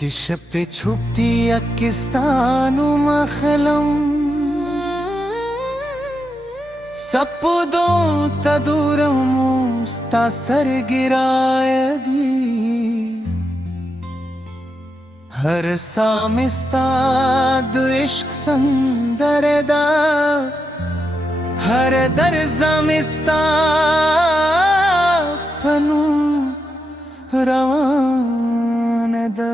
दिश पे छुपती अकिस्तानु मखलम सपुदों तदूरम मुस्तासर गिरायदी हर सामिस्ताद इश्क संदरदा हर दर्जमिस्ता पनु रवानदा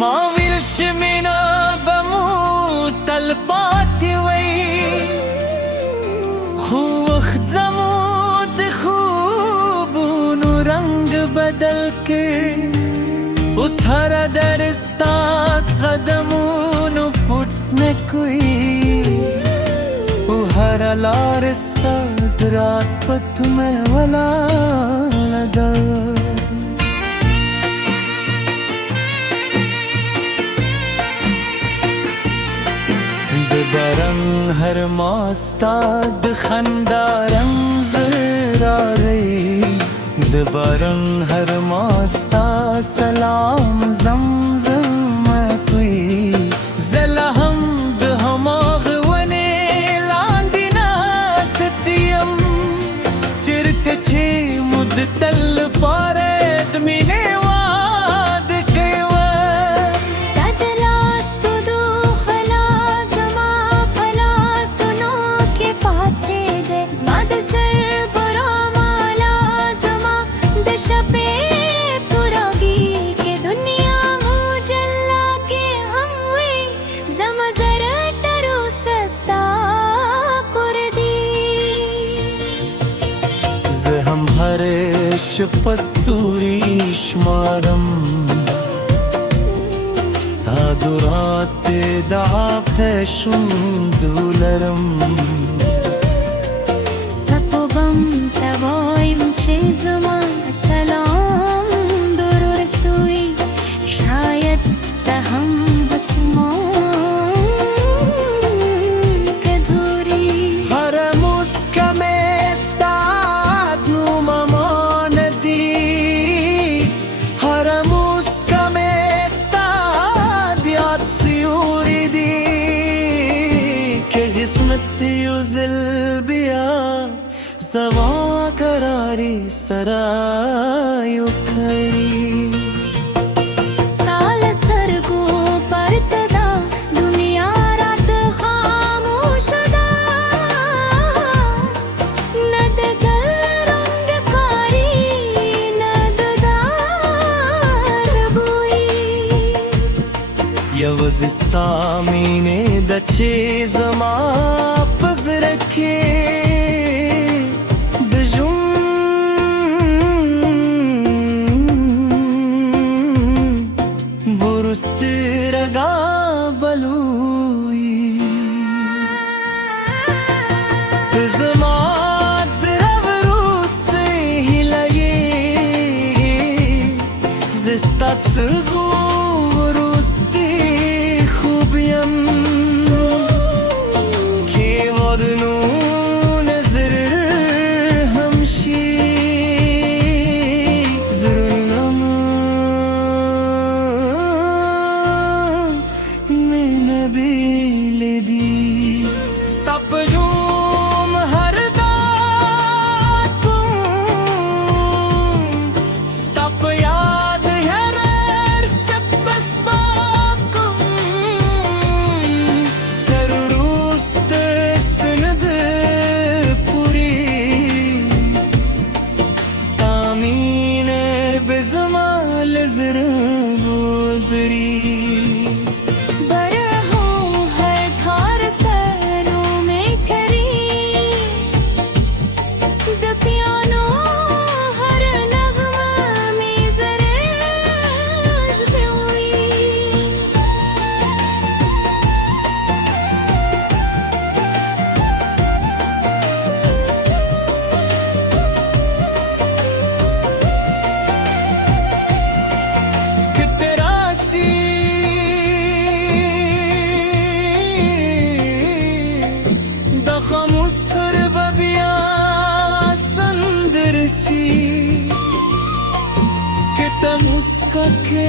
माविल्च मिना बमू तलपाती वई खूख जमूद खूबूनु रंग बदल के उस हर दरिस्ता कदमूनु पुटने कोई हर लारिस्ता रात पत में वला लगा दबरंग हर मास्ताद खंदारंग जरा रही दबरंग हर मास्ता सलाम जमजम में कोई जला हमद हमाग वने लांदिना सत्यम चिरते छे मुद तल पारे दमीने वाद केवा statelas tudo khalas ma phala suno ke pache de smad sar baramala zama dashpe suragi ke dunya mujalla ke humwe zama zara taru sasta kurdi हम हरेश पस्तूरी शमारम स्तादुराते दा पेशुं दुलरम sapobam tavoim chezuma salam durur sui shayad taham basmo kadhuri हर मुस्कमे स्ताद नु ममान दी हर मुस्कमे स्ताद याद सियूरी दी के किस्मत युजिल बिया सवा करारी सरायु खरी साल सरगो परतदा दुनिया रात खामोशदा नदगर रंग कारी नददार बुई यवजिस्ता मीने दचे जमा पज रखे बुरुस्त रगा बलूई तजमात जरब रुस्त ही लगे जिस्तात सगो रुस्ती खूबियम के मदनून के